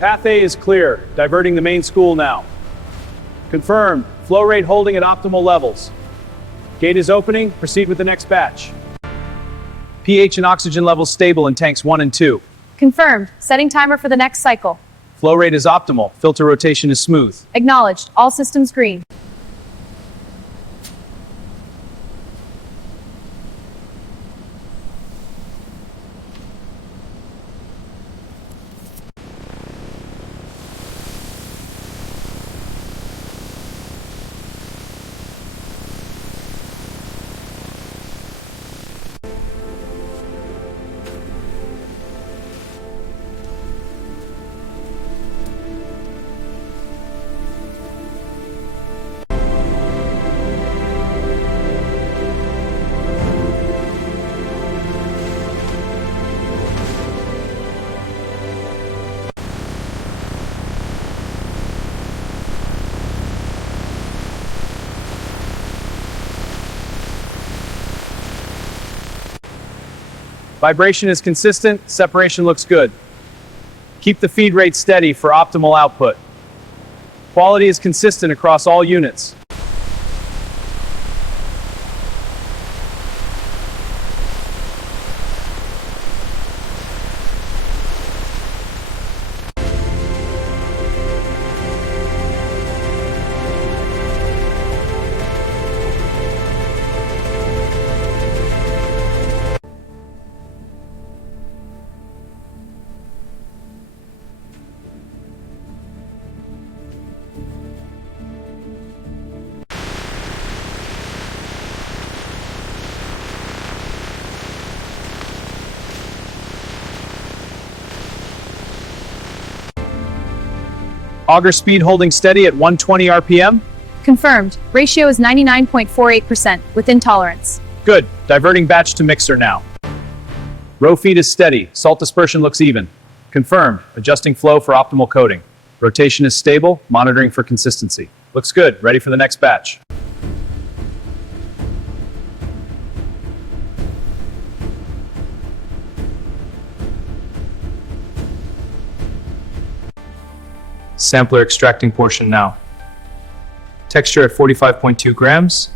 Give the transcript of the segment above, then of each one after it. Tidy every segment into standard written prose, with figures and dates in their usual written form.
Path A is clear, diverting the main school now. Confirmed, flow rate holding at optimal levels. Gate is opening, proceed with the next batch. pH and oxygen levels stable in tanks 1 and 2. Confirmed. Setting timer for the next cycle. Flow rate is optimal, filter rotation is smooth. Acknowledged. All systems green. Vibration is consistent, separation looks good. Keep the feed rate steady for optimal output. Quality is consistent across all units. Auger speed holding steady at 120 RPM. Confirmed. Ratio is 99.48%, within tolerance. Good. Diverting batch to mixer now. Row feed is steady. Salt dispersion looks even. Confirmed. Adjusting flow for optimal coating. Rotation is stable. Monitoring for consistency. Looks good. Ready for the next batch. Sampler extracting portion now. Texture at 45.2 grams.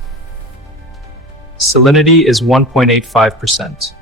Salinity is 1.85%.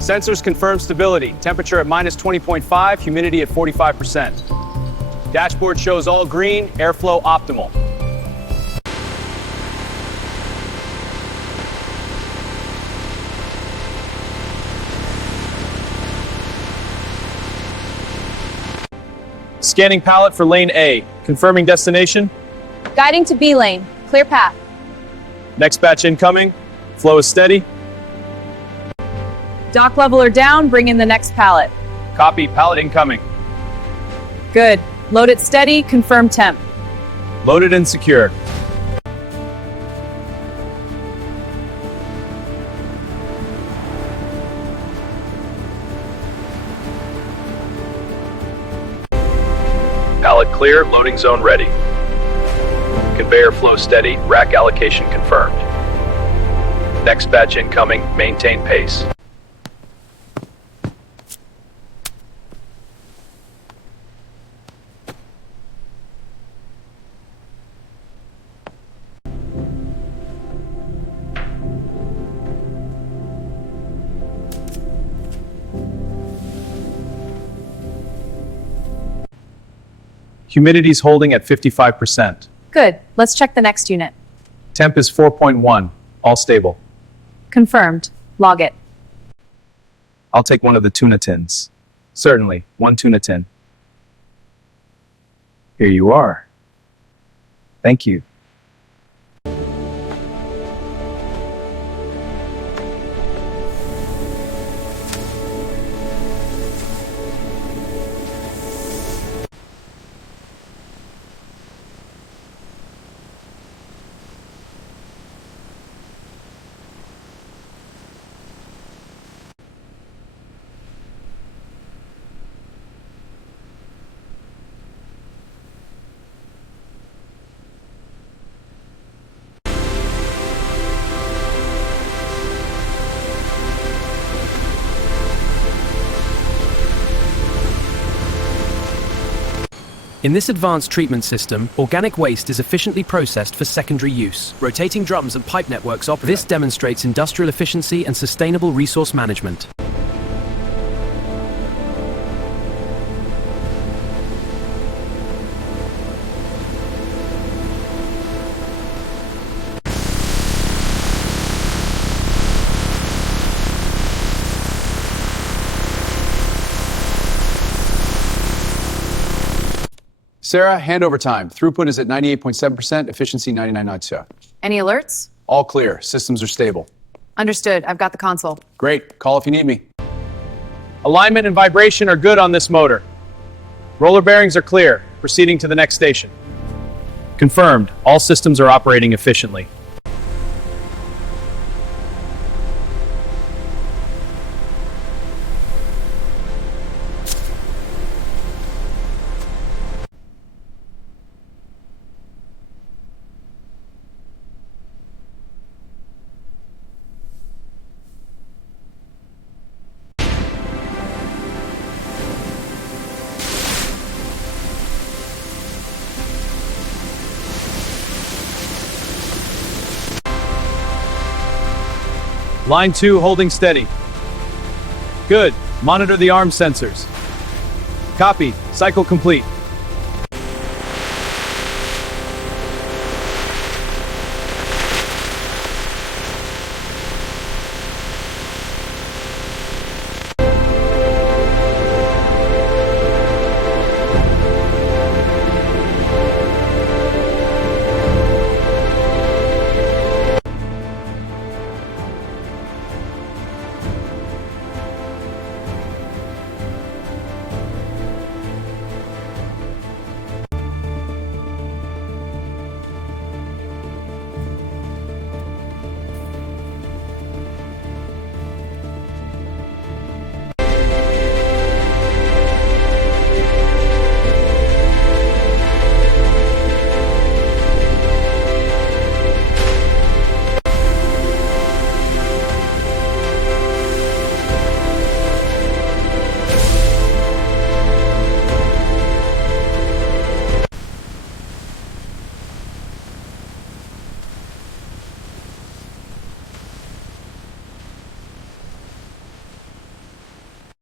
Sensors confirm stability. Temperature at -20.5, humidity at 45%. Dashboard shows all green, airflow optimal. Scanning pallet for lane A. Confirming destination. Guiding to B lane. Clear path. Next batch incoming. Flow is steady. Dock leveler down. Bring in the next pallet. Copy. Pallet incoming. Good. Load it steady. Confirm temp. Loaded and secured. Pallet clear, loading zone ready. Conveyor flow steady, rack allocation confirmed. Next batch incoming, maintain pace. Humidity's holding at 55%. Good. Let's check the next unit. Temp is 4.1, all stable. Confirmed. Log it. I'll take one of the tuna tins. Certainly, one tuna tin. Here you are. Thank you. In this advanced treatment system, organic waste is efficiently processed for secondary use. Rotating drums and pipe networks operate. This demonstrates industrial efficiency and sustainable resource management. Sarah, handover time. Throughput is at 98.7%, efficiency 99 knots, sir. Any alerts? All clear. Systems are stable. Understood. I've got the console. Great. Call if you need me. Alignment and vibration are good on this motor. Roller bearings are clear. Proceeding to the next station. Confirmed. All systems are operating efficiently. Line 2 holding steady. Good. Monitor the arm sensors. Copy. Cycle complete.